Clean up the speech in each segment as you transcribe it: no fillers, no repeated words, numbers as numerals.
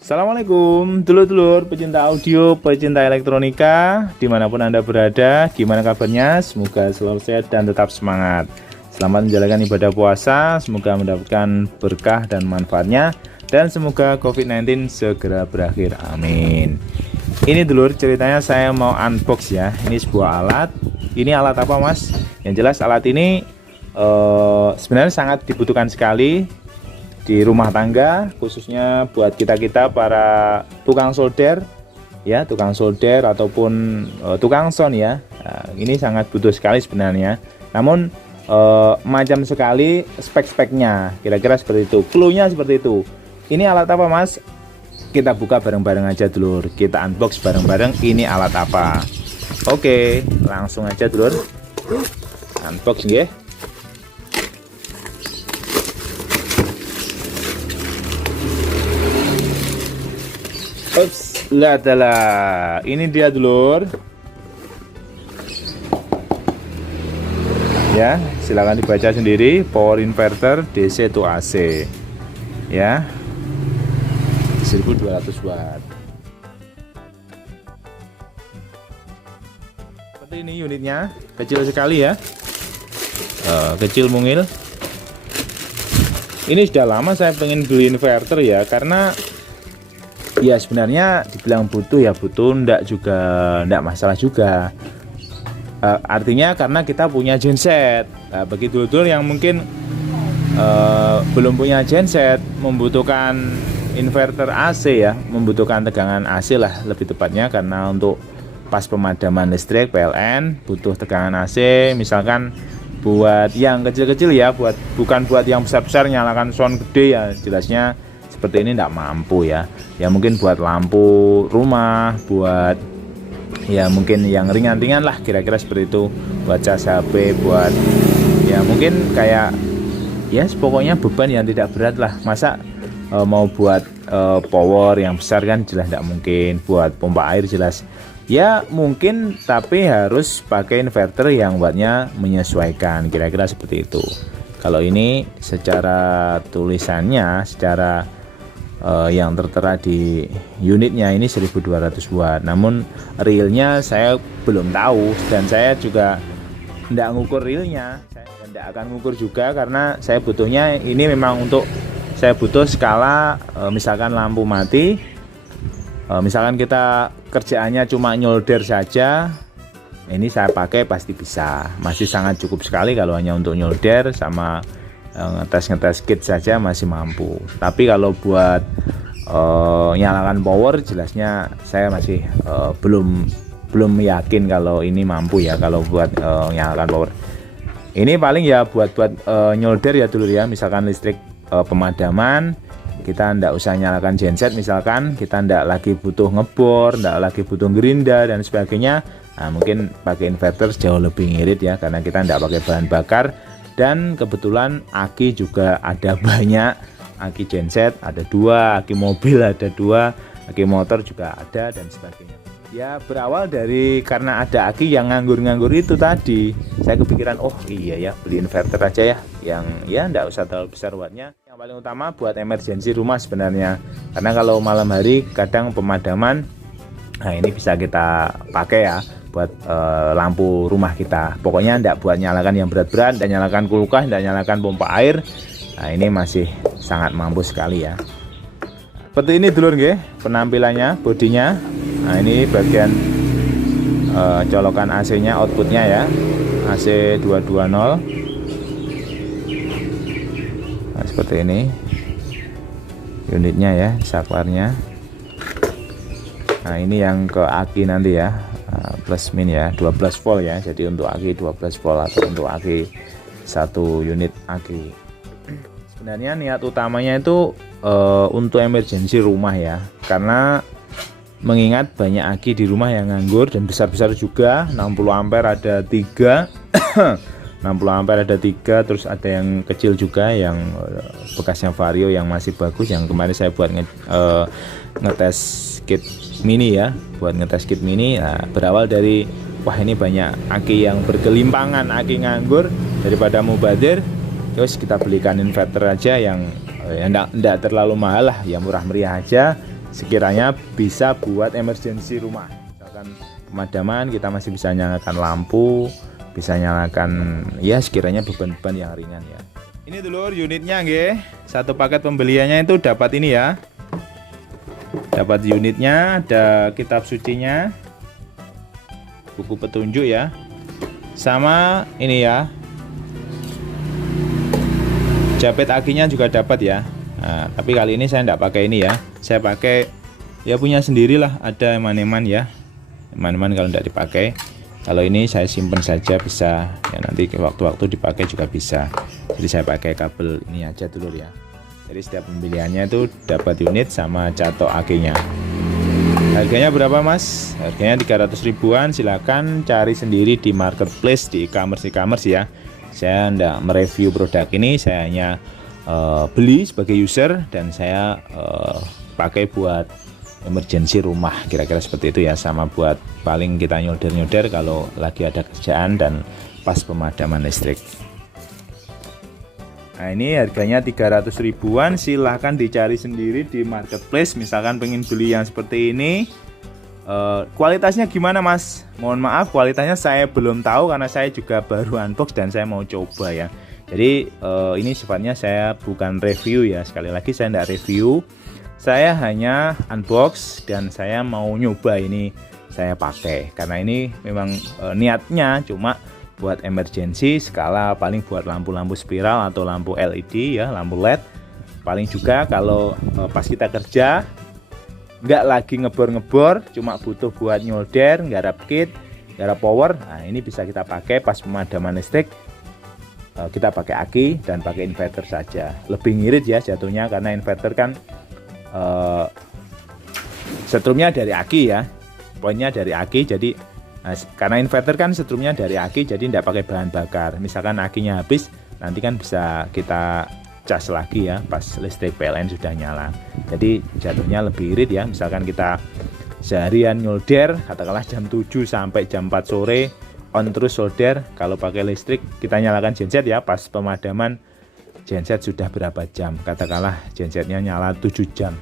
Assalamualaikum dulur-dulur pecinta audio, pecinta elektronika dimanapun Anda berada. Gimana kabarnya? Semoga selalu sehat dan tetap semangat. Selamat menjalankan ibadah puasa. Semoga mendapatkan berkah dan manfaatnya, dan semoga COVID-19 segera berakhir, amin. Ini dulur, ceritanya saya mau unbox ya. Ini sebuah alat. Ini alat apa mas? Yang jelas alat ini sebenarnya sangat dibutuhkan sekali di rumah tangga, khususnya buat kita para tukang solder ya, tukang solder ataupun tukang son ya. Nah, ini sangat butuh sekali sebenarnya. Namun macam sekali spek-speknya, kira-kira seperti itu, clue-nya seperti itu. Ini alat apa mas? Kita buka bareng-bareng aja dulur, kita unbox bareng-bareng ini alat apa. Oke, langsung aja dulur, unbox ya. Ups, lah, ini dia dulur. Ya, silakan dibaca sendiri. Power inverter DC to AC. Ya, 1200 watt. Seperti ini unitnya, kecil sekali ya. Kecil mungil. Ini sudah lama saya pengen beli inverter ya, karena ya sebenarnya dibilang butuh ya butuh, ndak masalah juga. Artinya karena kita punya genset. Bagi dulur-dulur yang mungkin belum punya genset, membutuhkan inverter AC ya, membutuhkan tegangan AC lah lebih tepatnya, karena untuk pas pemadaman listrik PLN butuh tegangan AC. Misalkan buat yang kecil-kecil ya, bukan buat yang besar-besar nyalakan sound gede ya, jelasnya seperti ini tidak mampu ya. Ya mungkin buat lampu rumah, buat ya mungkin yang ringan-ringan lah, kira-kira seperti itu. Buat cas HP, buat ya mungkin kayak ya pokoknya beban yang tidak berat lah. Masa mau buat power yang besar kan jelas tidak mungkin. Buat pompa air jelas ya mungkin, tapi harus pakai inverter yang wattnya menyesuaikan, kira-kira seperti itu. Kalau ini secara tulisannya, secara yang tertera di unitnya ini 1200 watt, namun realnya saya belum tahu, dan saya juga tidak ngukur realnya. Saya tidak akan ngukur juga, karena saya butuhnya ini memang untuk saya butuh skala misalkan lampu mati, misalkan kita kerjaannya cuma nyolder saja, ini saya pakai pasti bisa, masih sangat cukup sekali kalau hanya untuk nyolder sama ngetes kit saja masih mampu. Tapi kalau buat nyalakan power, jelasnya saya masih belum yakin kalau ini mampu ya. Kalau buat nyalakan power ini paling ya buat nyolder ya dulu ya. Misalkan listrik pemadaman, kita ndak usah nyalakan genset, misalkan kita ndak lagi butuh ngebor, ndak lagi butuh gerinda dan sebagainya. Nah, mungkin pakai inverter jauh lebih ngirit ya, karena kita ndak pakai bahan bakar. Dan kebetulan aki juga ada banyak, aki genset ada 2, aki mobil ada 2, aki motor juga ada dan sebagainya. Ya berawal dari karena ada aki yang nganggur-nganggur itu tadi, saya kepikiran oh iya ya beli inverter aja ya, yang ya ndak usah terlalu besar wattnya. Yang paling utama buat emergensi rumah sebenarnya, karena kalau malam hari kadang pemadaman, nah ini bisa kita pakai ya buat lampu rumah kita. Pokoknya ndak buat nyalakan yang berat-berat, dan nyalakan kulkas, dan nyalakan pompa air. Nah ini masih sangat mampu sekali ya. Seperti ini dulur nggih penampilannya, bodinya. Nah ini bagian colokan AC-nya, outputnya ya, AC 220. Nah seperti ini unitnya ya, saklarnya. Nah ini yang ke aki nanti ya, plus min ya, 12 volt ya. Jadi untuk aki 12 volt atau untuk aki 1 unit aki. Sebenarnya niat utamanya itu untuk emergensi rumah ya, karena mengingat banyak aki di rumah yang nganggur dan besar-besar juga. 60 ampere ada 3 60 ampere ada 3, terus ada yang kecil juga yang bekasnya Vario yang masih bagus, yang kemarin saya buat ngetes kit mini ya, buat ngetes kit mini. Nah, berawal dari wah ini banyak aki yang bergelimpangan, aki nganggur, daripada mubazir terus kita belikan inverter aja yang enggak terlalu mahal lah, yang murah meriah aja. sekiranya bisa buat emergency rumah. Misalkan pemadaman kita masih bisa nyalakan lampu, bisa nyalakan ya sekiranya beban-beban yang ringan ya. Ini dulur unitnya nggih. Satu paket pembeliannya itu dapat ini ya. Dapat unitnya, ada kitab sucinya, buku petunjuk ya. Sama ini ya. Japit akinya juga dapat ya. Nah, tapi kali ini saya tidak pakai ini ya. Saya pakai ya punya sendirilah, ada eman-eman ya. Eman-eman kalau tidak dipakai. Kalau ini saya simpan saja bisa ya, nanti waktu-waktu dipakai juga bisa. Jadi saya pakai kabel ini aja dulu ya. Jadi setiap pembeliannya itu dapat unit sama catok akinya. Harganya berapa mas? Harganya 300 ribuan. Silakan cari sendiri di marketplace, di e-commerce ya. Saya tidak mereview produk ini, saya hanya beli sebagai user dan saya pakai buat emergency rumah, kira-kira seperti itu ya. Sama buat paling kita nyolder-nyolder kalau lagi ada kerjaan dan pas pemadaman listrik. Nah ini harganya 300 ribuan. Silahkan dicari sendiri di marketplace. Misalkan pengen beli yang seperti ini, kualitasnya gimana mas? Mohon maaf kualitasnya saya belum tahu karena saya juga baru unbox dan saya mau coba ya. Jadi ini sifatnya saya bukan review ya. Sekali lagi saya tidak review, saya hanya unbox dan saya mau nyoba ini saya pakai. Karena ini memang niatnya cuma buat emergency, skala paling buat lampu-lampu spiral atau lampu LED ya, lampu LED. Paling juga kalau pas kita kerja nggak lagi ngebor-ngebor, cuma butuh buat nyolder, nggarap kit, nggarap power. Nah ini bisa kita pakai pas pemadaman listrik. Kita pakai aki dan pakai inverter saja. Lebih ngirit ya jatuhnya karena inverter kan setrumnya dari aki ya, poinnya dari aki. Jadi karena inverter kan setrumnya dari aki, jadi tidak pakai bahan bakar. Misalkan akinya habis, nanti kan bisa kita cas lagi ya pas listrik PLN sudah nyala. Jadi jatuhnya lebih irit ya. Misalkan kita seharian nyolder, katakanlah jam 7 sampai jam 4 sore on terus solder. Kalau pakai listrik kita nyalakan genset ya, pas pemadaman genset sudah berapa jam, katakanlah gensetnya nyala 7 jam.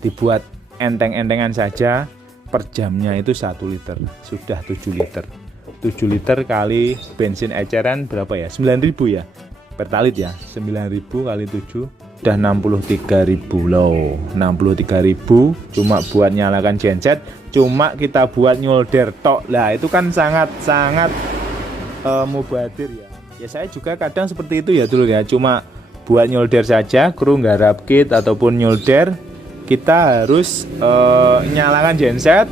Dibuat enteng-entengan saja, per jamnya itu 1 liter, sudah 7 liter. 7 liter kali bensin eceran berapa ya? 9.000 ya pertalit ya. 9.000 kali 7 udah 63.000 loh. 63.000 cuma buat nyalakan genset, cuma kita buat nyolder tok. Lah itu kan sangat mubadir ya. Ya saya juga kadang seperti itu ya dulu ya, cuma buat nyolder saja, kru nggarap kit ataupun nyolder. Kita harus nyalakan genset,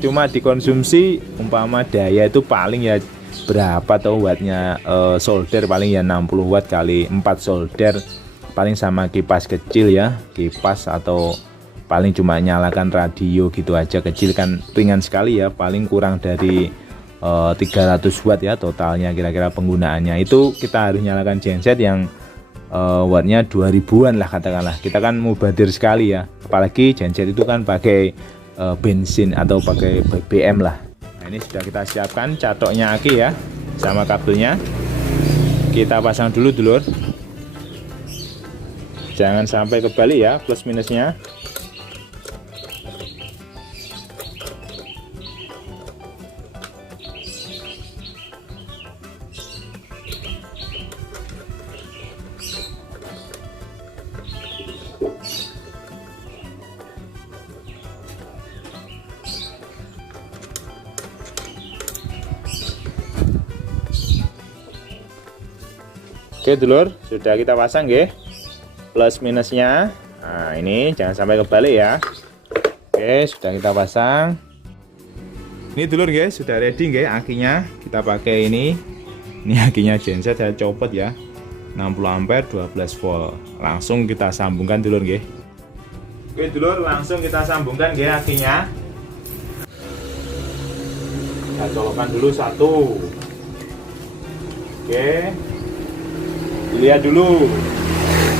cuma dikonsumsi umpama daya itu paling ya berapa tahu wattnya, solder paling ya 60 watt kali 4 solder, paling sama kipas kecil ya, kipas atau paling cuma nyalakan radio gitu aja, kecil kan ringan sekali ya, paling kurang dari 300 watt ya totalnya kira-kira penggunaannya. Itu kita harus nyalakan genset yang wattnya 2000-an lah katakanlah. Kita kan mubadir sekali ya, apalagi genset itu kan pakai bensin atau pakai BBM lah. Nah ini sudah kita siapkan catoknya aki ya sama kabelnya. Kita pasang dulu dulur, jangan sampai kebalik ya plus minusnya. Oke dulur, sudah kita pasang ya plus minusnya. Nah ini jangan sampai kebalik ya. Oke sudah kita pasang. Ini dulur guys, sudah ready guys akinya. Kita pakai ini akinya genset saya copot ya, 60 ampere 12 volt. Langsung kita sambungkan dulur guys. Oke dulur, langsung kita sambungkan guys akinya. Kita colokkan dulu satu. Oke, lihat dulu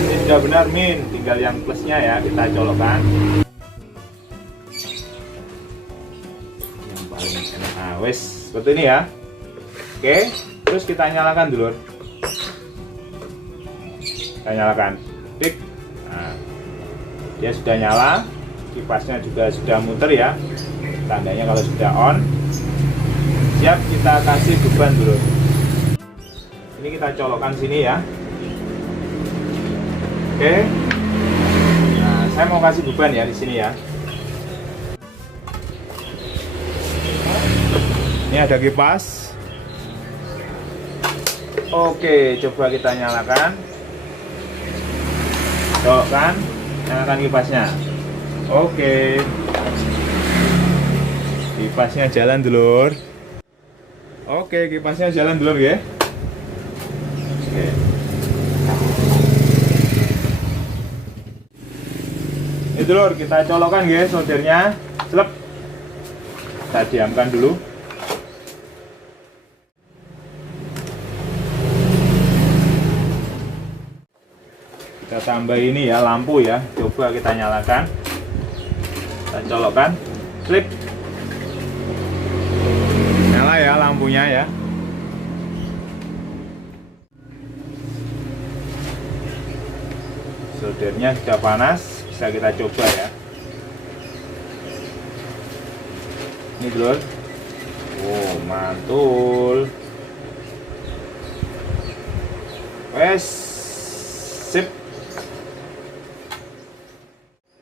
ini sudah benar min, tinggal yang plusnya ya kita colokkan. Yang paling enak, nah wes seperti ini ya. Oke, terus kita nyalakan dulu, kita nyalakan klik. Nah dia sudah nyala, kipasnya juga sudah muter ya, tandanya kalau sudah on. Siap kita kasih beban dulu. Ini kita colokkan sini ya. Oke. Nah, saya mau kasih beban ya di sini ya. Ini ada kipas. Oke, coba kita nyalakan. Colokkan, nyalakan kipasnya. Oke. Kipasnya jalan dulur. Oke, kipasnya jalan dulur ya. Oke. Ini dulur, kita colokkan ya soldernya. Selep. Kita diamkan dulu. Kita tambah ini ya, lampu ya. Coba kita nyalakan. Kita colokkan. Slip. Nyala ya lampunya ya. Soldernya sudah panas, bisa kita coba ya. Ini dulur. Oh, mantul. Wes, sip.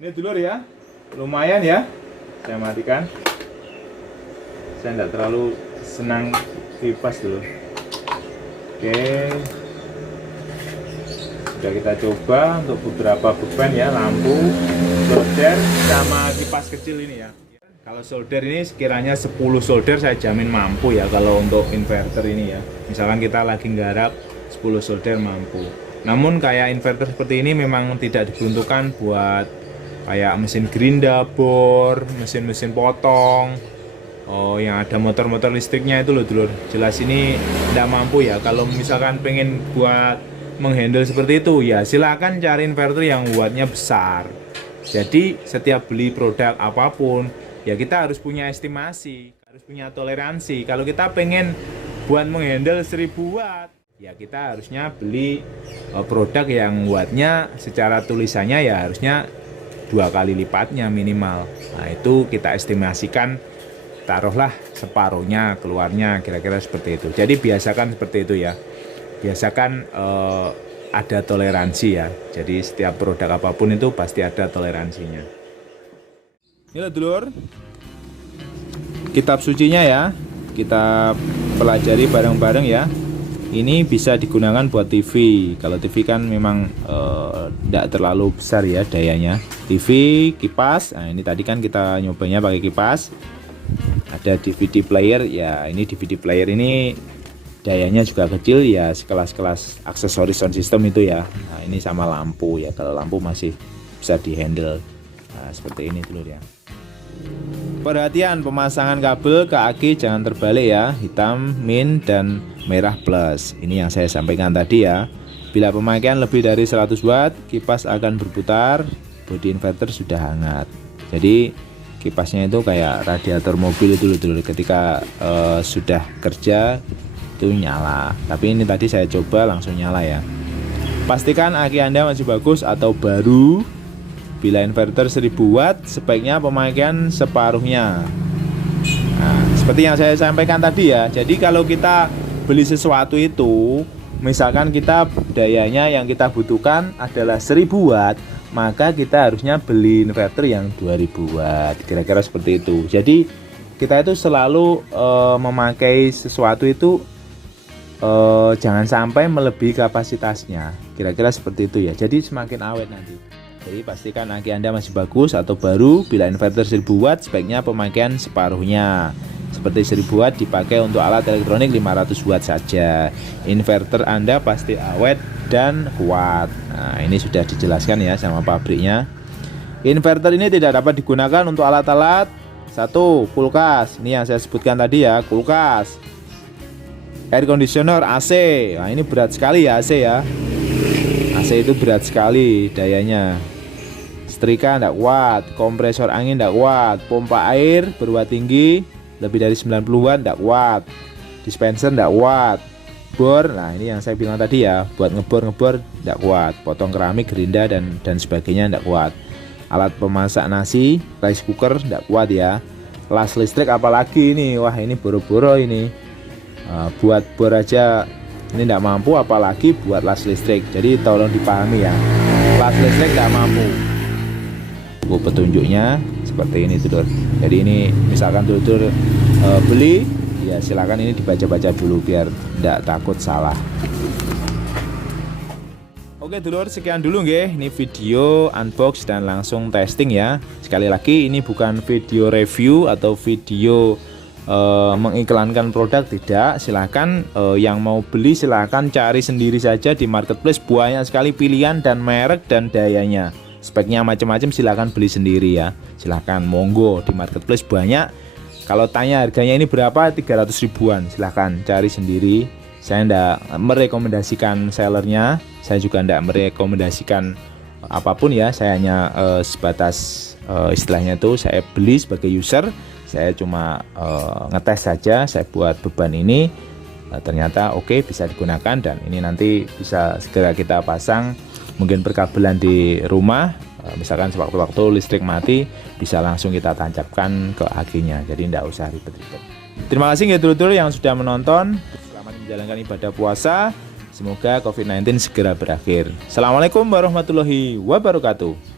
Ini dulur ya, lumayan ya. Saya matikan. Saya tidak terlalu senang kipas dulu. Oke. Sudah kita coba untuk beberapa beban ya, lampu, solder, sama kipas kecil ini ya. Kalau solder ini sekiranya 10 solder saya jamin mampu ya kalau untuk inverter ini ya. Misalkan kita lagi nggarap 10 solder mampu. Namun kayak inverter seperti ini memang tidak diperuntukkan buat kayak mesin gerinda, bor, mesin-mesin potong. Oh, yang ada motor-motor listriknya itu loh dulur. Jelas ini tidak mampu ya. Kalau misalkan pengen buat menghandle seperti itu ya silakan cari inverter yang wattnya besar. Jadi setiap beli produk apapun ya kita harus punya estimasi, harus punya toleransi. Kalau kita pengen buat menghandle 1000 watt ya kita harusnya beli produk yang wattnya secara tulisannya ya harusnya 2 kali lipatnya minimal. Nah itu kita estimasikan, taruhlah separuhnya keluarnya, kira-kira seperti itu. Jadi biasakan seperti itu ya. Biasakan ada toleransi ya. Jadi setiap produk apapun itu pasti ada toleransinya. Ini loh dulur, kitab sucinya ya. Kita pelajari bareng-bareng ya. Ini bisa digunakan buat TV. Kalau TV kan memang tidak terlalu besar ya dayanya. TV, kipas. Nah ini tadi kan kita nyobanya pakai kipas. Ada DVD player ya. Ini DVD player ini dayanya juga kecil ya, sekelas-kelas aksesoris sound system itu ya. Nah ini sama lampu ya, kalau lampu masih bisa dihandle. Nah, seperti ini dulu ya. Perhatian, pemasangan kabel ke aki jangan terbalik ya, hitam min dan merah plus. Ini yang saya sampaikan tadi ya. Bila pemakaian lebih dari 100 watt, kipas akan berputar, bodi inverter sudah hangat. Jadi kipasnya itu kayak radiator mobil itu dulu, ketika sudah kerja itu nyala. Tapi ini tadi saya coba langsung nyala ya. Pastikan aki Anda masih bagus atau baru. Bila inverter 1000 watt sebaiknya pemakaian separuhnya. Nah, seperti yang saya sampaikan tadi ya. Jadi kalau kita beli sesuatu itu, misalkan kita dayanya yang kita butuhkan adalah 1000 watt, maka kita harusnya beli inverter yang 2000 watt. Kira-kira seperti itu. Jadi kita itu selalu memakai sesuatu itu jangan sampai melebihi kapasitasnya, kira-kira seperti itu ya. Jadi semakin awet nanti. Jadi pastikan aki Anda masih bagus atau baru. Bila inverter 1000 watt sebaiknya pemakaian separuhnya. Seperti 1000 watt dipakai untuk alat elektronik 500 watt saja. Inverter Anda pasti awet dan kuat. Nah ini sudah dijelaskan ya sama pabriknya. Inverter ini tidak dapat digunakan untuk alat-alat. 1. Kulkas. Ini yang saya sebutkan tadi ya, kulkas. Air conditioner, AC. Nah ini berat sekali ya AC ya. AC itu berat sekali dayanya. Setrika tidak kuat, kompresor angin tidak kuat, pompa air berwatt tinggi lebih dari 90 watt tidak kuat, dispenser tidak kuat, bor. Nah ini yang saya bilang tadi ya, buat ngebor tidak kuat, potong keramik, gerinda dan sebagainya tidak kuat. alat pemasak nasi, rice cooker tidak kuat ya. Las listrik apalagi ini, wah ini boro-boro ini. Buat bor aja ini tidak mampu, apalagi buat las listrik. Jadi tolong dipahami ya, las listrik tidak mampu. Buku petunjuknya seperti ini dulur. Jadi ini misalkan dulur beli, ya silakan ini dibaca-baca dulu biar tidak takut salah. Oke dulur, sekian dulu nggih. Ini video unbox dan langsung testing ya. Sekali lagi ini bukan video review atau video mengiklankan produk, tidak. Silahkan yang mau beli silahkan cari sendiri saja di marketplace. Banyak sekali pilihan dan merek dan dayanya. Speknya macam-macam, silahkan beli sendiri ya. Silahkan monggo, di marketplace banyak. Kalau tanya harganya ini berapa, 300 ribuan, silahkan cari sendiri. Saya tidak merekomendasikan sellernya, saya juga tidak merekomendasikan apapun ya. Saya hanya sebatas istilahnya itu saya beli sebagai user. Saya cuma ngetes saja, saya buat beban ini, ternyata oke, bisa digunakan. Dan ini nanti bisa segera kita pasang, mungkin perkabelan di rumah, misalkan sewaktu-waktu listrik mati bisa langsung kita tancapkan ke akinya, jadi tidak usah ribet-ribet. Terima kasih ya dulur-dulur yang sudah menonton. Selamat menjalankan ibadah puasa, semoga COVID-19 segera berakhir. Assalamualaikum warahmatullahi wabarakatuh.